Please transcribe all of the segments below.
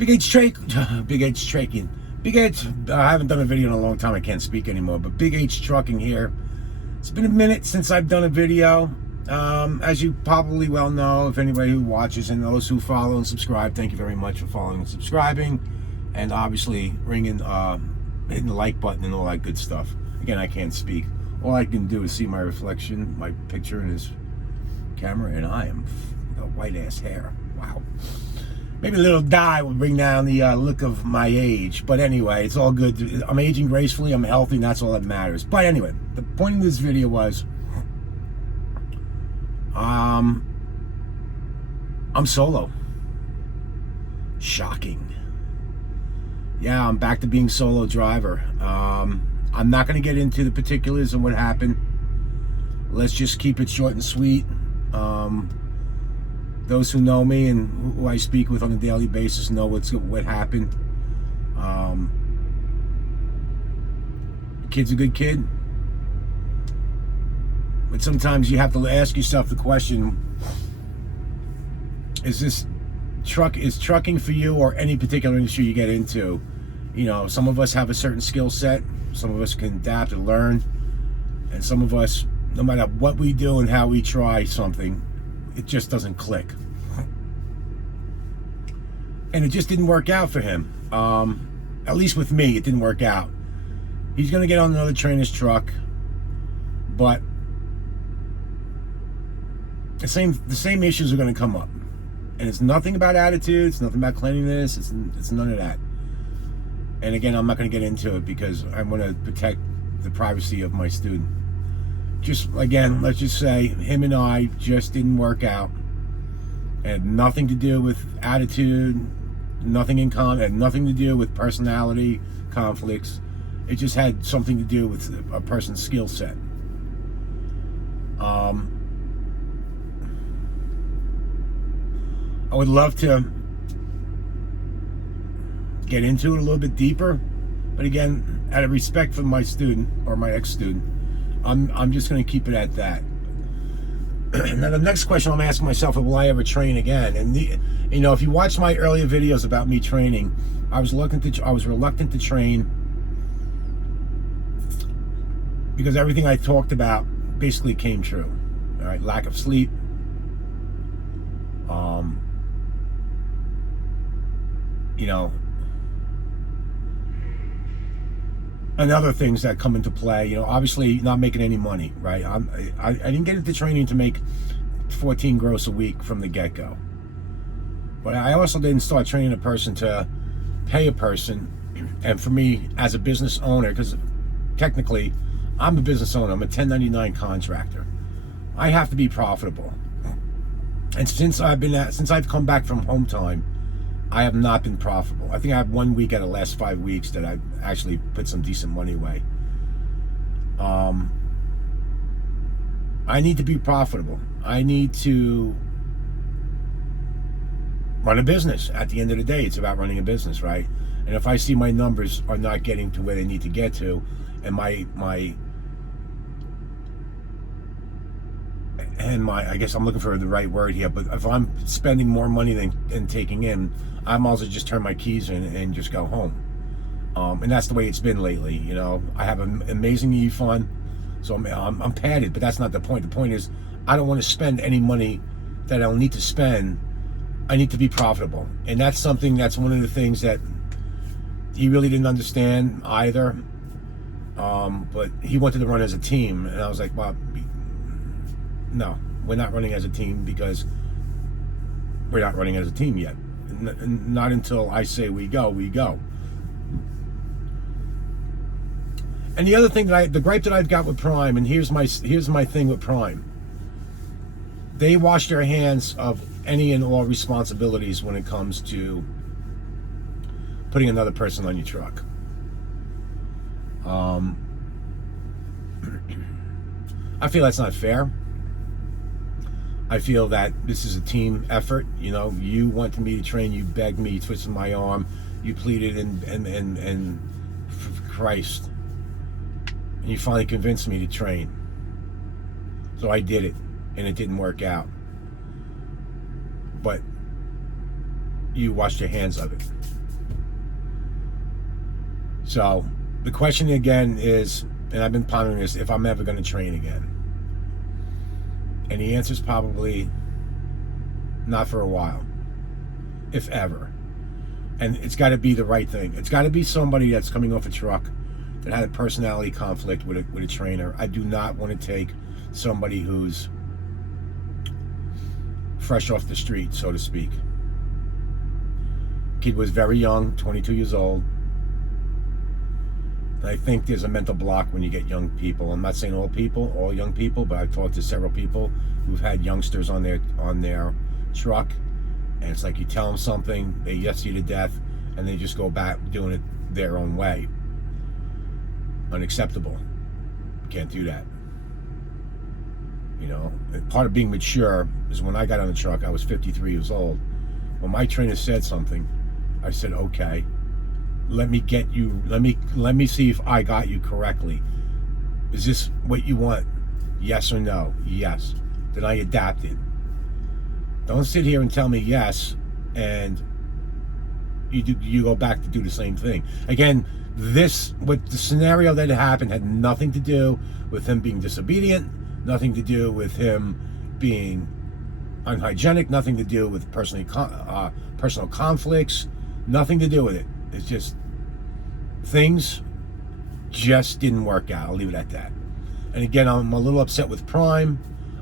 BigH Trucking. BigH, I haven't done a video in a long time. I can't speak anymore. But BigH Trucking here. It's been a minute since I've done a video. As you probably well know, if anybody who watches and those who follow and subscribe, thank you very much for following and subscribing, and obviously hitting the like button and all that good stuff. Again, I can't speak. All I can do is see my reflection, my picture in his camera, and I am white ass hair. Wow. Maybe a little dye will bring down the look of my age. But anyway, it's all good. I'm aging gracefully. I'm healthy, and that's all that matters. But anyway, the point of this video was, I'm solo. Shocking. Yeah, I'm back to being solo driver. I'm not going to get into the particulars of what happened. Let's just keep it short and sweet. Those who know me and who I speak with on a daily basis know what happened. The kid's a good kid, but sometimes you have to ask yourself the question: is trucking for you, or any particular industry you get into? You know, some of us have a certain skill set. Some of us can adapt and learn, and some of us, no matter what we do and how we try something, it just doesn't click. And it just didn't work out for him. At least with me, it didn't work out. He's going to get on another trainer's truck, but the same issues are going to come up. And it's nothing about attitude, it's nothing about cleanliness, it's none of that. And again, I'm not going to get into it because I want to protect the privacy of my student. Just again, let's just say him and I just didn't work out. It had nothing to do with attitude, nothing in common, had nothing to do with personality conflicts. It just had something to do with a person's skill set. I would love to get into it a little bit deeper, but again, out of respect for my student or my ex-student, I'm just going to keep it at that. Now, the next question I'm asking myself is, will I ever train again? And you know, if you watch my earlier videos about me training, I was reluctant to train because everything I talked about basically came true. All right, lack of sleep, you know, and other things that come into play. You know, obviously not making any money, right? I didn't get into training to make 14 gross a week from the get-go, but I also didn't start training a person to pay a person. And for me as a business owner, because technically I'm a business owner, I'm a 1099 contractor, I have to be profitable. And since I've come back from home time, I have not been profitable. I think I have 1 week out of the last 5 weeks that I've actually put some decent money away. I need to be profitable. I need to run a business. At the end of the day, it's about running a business, right? And if I see my numbers are not getting to where they need to get to, and I guess I'm looking for the right word here, but if I'm spending more money than taking in, I might as well just turn my keys in and just go home. And that's the way it's been lately. You know, I have an amazing E fund, so I'm padded, but that's not the point. The point is, I don't want to spend any money that I don't need to spend. I need to be profitable, and that's one of the things that he really didn't understand either. But he wanted to run as a team, and I was like, well, no, we're not running as a team, because we're not running as a team yet. Not until I say we go, we go. And the other thing the gripe that I've got with Prime, and here's my thing with Prime, they wash their hands of any and all responsibilities when it comes to putting another person on your truck. I feel that's not fair. I feel that this is a team effort. You know, you wanted me to train, you begged me, you twisted my arm, you pleaded, and Christ, and you finally convinced me to train. So I did it, and it didn't work out. But you washed your hands of it. So the question again is, and I've been pondering this, if I'm ever going to train again. And the answer is probably not for a while, if ever. And it's got to be the right thing. It's got to be somebody that's coming off a truck that had a personality conflict with a trainer. I do not want to take somebody who's fresh off the street, so to speak. Kid was very young, 22 years old. I think there's a mental block when you get young people. I'm not saying all young people, but I've talked to several people who've had youngsters on their truck, and it's like you tell them something, they yes you to death, and they just go back doing it their own way. Unacceptable. Can't do that. You know, and part of being mature is when I got on the truck, I was 53 years old. When my trainer said something, I said, okay, let me get you, let me see if I got you correctly. Is this what you want? Yes or no? Yes. Then I adapted. Don't sit here and tell me yes, and you go back to do the same thing. Again, with the scenario that happened had nothing to do with him being disobedient, nothing to do with him being unhygienic, nothing to do with personal conflicts, nothing to do with it. It's just things just didn't work out. I'll leave it at that. And again, I'm a little upset with Prime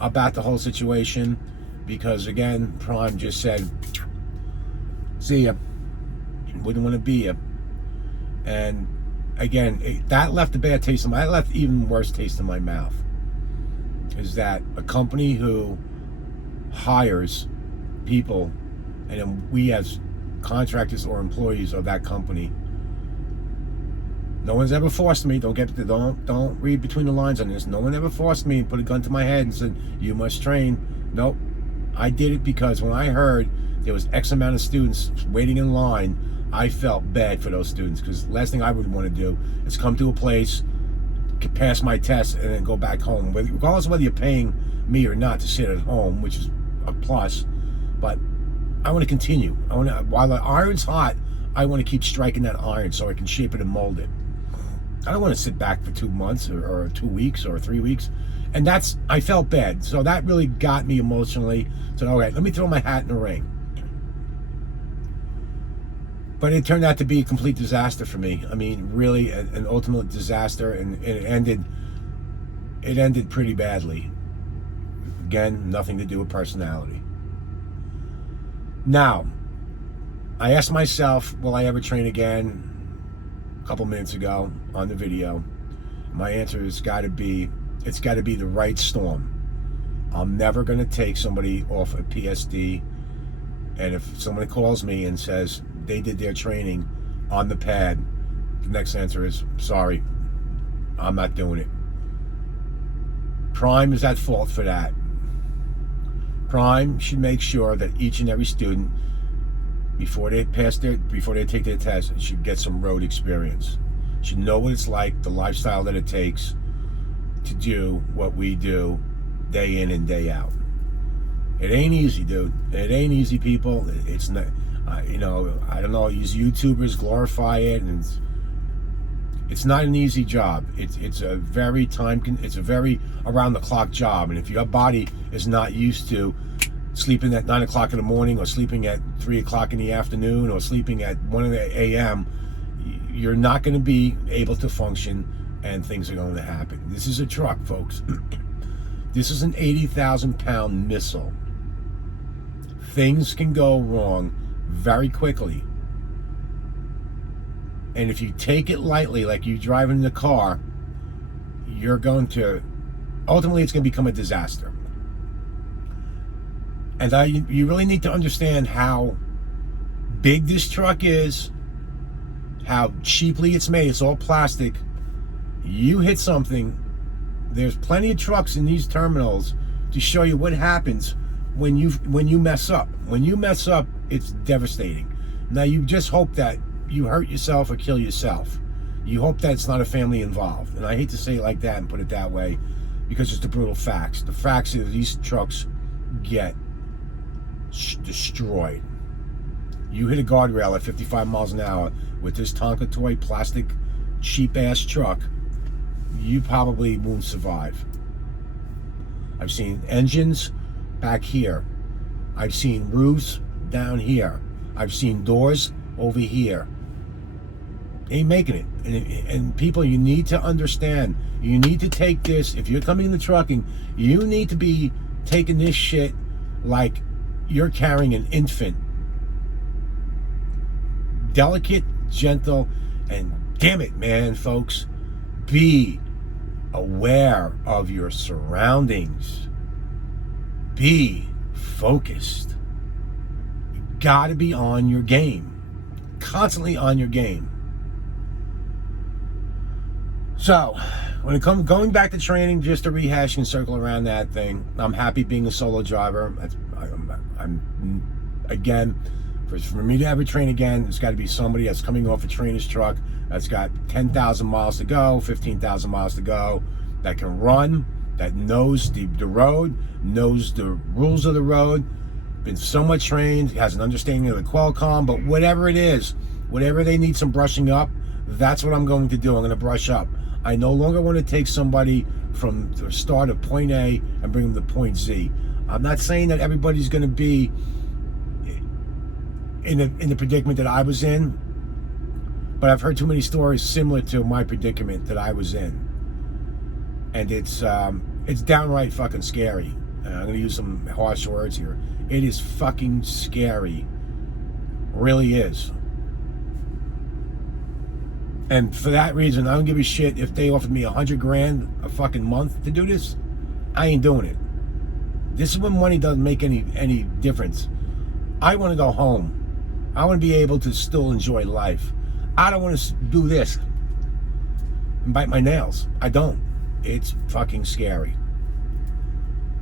about the whole situation because, again, Prime just said, see ya, wouldn't want to be ya. And again, that left a bad taste in my, that left even worse taste in my mouth. Is that a company who hires people, and then we as contractors or employees of that company, no one's ever forced me, don't read between the lines on this, no one ever forced me and put a gun to my head and said you must train. Nope. I did it because when I heard there was X amount of students waiting in line, I felt bad for those students, because the last thing I would want to do is come to a place, pass my test, and then go back home. Regardless of whether you're paying me or not to sit at home, which is a plus, but I want to continue. While the iron's hot, I want to keep striking that iron so I can shape it and mold it. I don't want to sit back for 2 months or 2 weeks or 3 weeks. And I felt bad. So that really got me emotionally. So, all right, let me throw my hat in the ring. But it turned out to be a complete disaster for me. I mean, really an ultimate disaster, and it ended pretty badly. Again, nothing to do with personality. Now, I asked myself, will I ever train again? A couple minutes ago on the video. My answer has got to be, it's got to be the right storm. I'm never going to take somebody off a PSD, and if somebody calls me and says they did their training on the pad, the next answer is, sorry, I'm not doing it. Prime is at fault for that. Prime should make sure that each and every student, before they take their test, should get some road experience. Should know what it's like, the lifestyle that it takes to do what we do day in and day out. It ain't easy, dude. It ain't easy, people. It's not. I don't know. These YouTubers glorify it, and it's not an easy job. It's a very around the clock job, and if your body is not used to sleeping at 9 o'clock in the morning, or sleeping at 3 o'clock in the afternoon, or sleeping at 1 a.m., you're not going to be able to function, and things are going to happen. This is a truck, folks. This is an 80,000-pound missile. Things can go wrong very quickly. And if you take it lightly, like you driving the car, you're going to, ultimately it's going to become a disaster. And you really need to understand how big this truck is, how cheaply it's made. It's all plastic. You hit something, there's plenty of trucks in these terminals to show you what happens when you mess up. When you mess up, it's devastating. Now you just hope that you hurt yourself or kill yourself. You hope that it's not a family involved. And I hate to say it like that and put it that way, because it's the brutal facts. The facts is these trucks get destroyed. You hit a guardrail at 55 miles an hour with this Tonka toy plastic cheap ass truck, you probably won't survive. I've seen engines back here. I've seen roofs down here. I've seen doors over here. Ain't making it. And people, you need to understand, you need to take this, if you're coming into trucking, you need to be taking this shit like you're carrying an infant. Delicate, gentle, and damn it, man, folks, be aware of your surroundings. Be focused. You gotta be on your game. Constantly on your game. So, when it comes going back to training, just to rehash and circle around that thing, I'm happy being a solo driver. I'm again, for me to ever train again, there's got to be somebody that's coming off a trainer's truck that's got 10,000 miles to go, 15,000 miles to go, that can run, that knows the road, knows the rules of the road, been so much trained, has an understanding of the Qualcomm, but whatever it is, whatever they need some brushing up, that's what I'm going to do. I'm going to brush up. I no longer want to take somebody from the start of point A and bring them to point Z. I'm not saying that everybody's going to be in the predicament that I was in, but I've heard too many stories similar to my predicament that I was in, and it's downright fucking scary. I'm going to use some harsh words here. It is fucking scary, really is. And for that reason, I don't give a shit if they offered me $100,000 a fucking month to do this. I ain't doing it. This is when money doesn't make any difference. I want to go home. I want to be able to still enjoy life. I don't want to do this and bite my nails. I don't. It's fucking scary.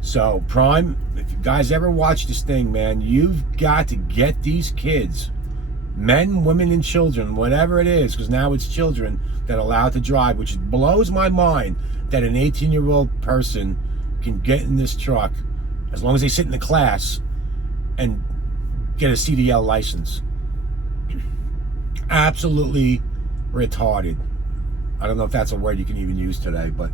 So, Prime, if you guys ever watch this thing, man, you've got to get these kids, men, women, and children, whatever it is, because now it's children that are allowed to drive, which blows my mind that an 18-year-old person can get in this truck, as long as they sit in the class, and get a CDL license. Absolutely retarded. I don't know if that's a word you can even use today, but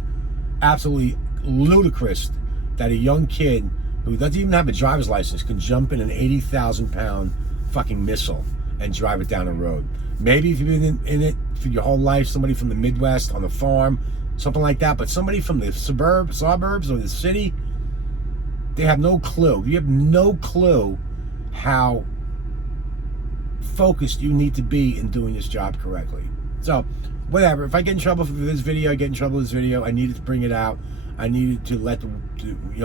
absolutely ludicrous that a young kid who doesn't even have a driver's license can jump in an 80,000-pound fucking missile and drive it down the road. Maybe if you've been in it for your whole life, somebody from the Midwest on the farm, something like that, but somebody from the suburbs or the city, they have no clue. You have no clue how focused you need to be in doing this job correctly. So, whatever. If I get in trouble for this video, I get in trouble with this video. I needed to bring it out. I needed to let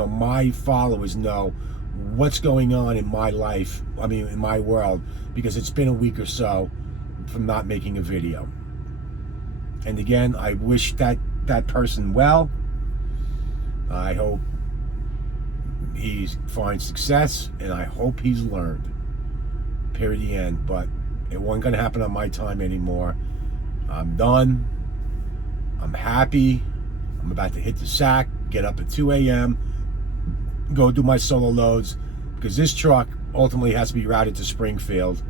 my followers know what's going on in my life, in my world, because it's been a week or so from not making a video. And again, I wish that person well. I hope he finds success, and I hope he's learned. Period, the end. But it wasn't going to happen on my time anymore. I'm done. I'm happy. I'm about to hit the sack, get up at 2 a.m., go do my solo loads, because this truck ultimately has to be routed to Springfield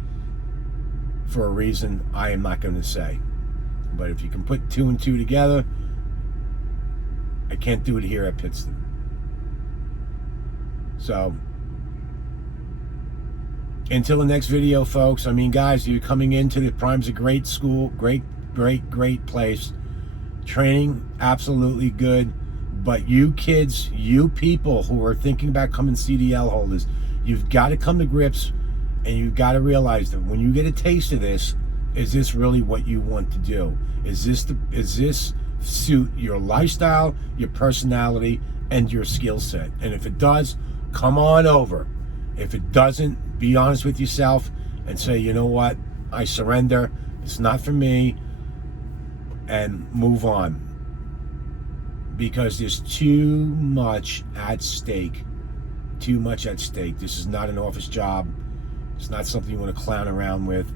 for a reason I am not going to say. But if you can put 2 and 2 together, I can't do it here at Pittston. So, until the next video, folks, guys, you're coming into the Prime's a great school, great place. Training, absolutely good. But you kids, you people who are thinking about coming CDL holders, you've got to come to grips, and you've got to realize that when you get a taste of this, is this really what you want to do? Is this suit your lifestyle, your personality, and your skill set? And if it does, come on over. If it doesn't, be honest with yourself and say, you know what, I surrender. It's not for me. And move on, because there's too much at stake. This is not an office job. It's not something you want to clown around with.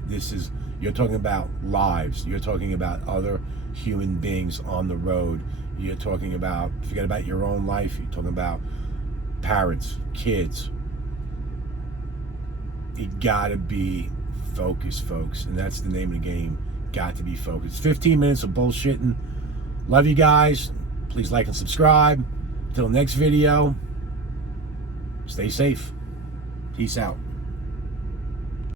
You're talking about lives. You're talking about other human beings on the road. You're talking about, forget about your own life, you're talking about parents, kids. You gotta be focused, folks. And that's the name of the game. Got to be focused. 15 minutes of bullshitting. Love you guys. Please like and subscribe. Until next video, stay safe. Peace out.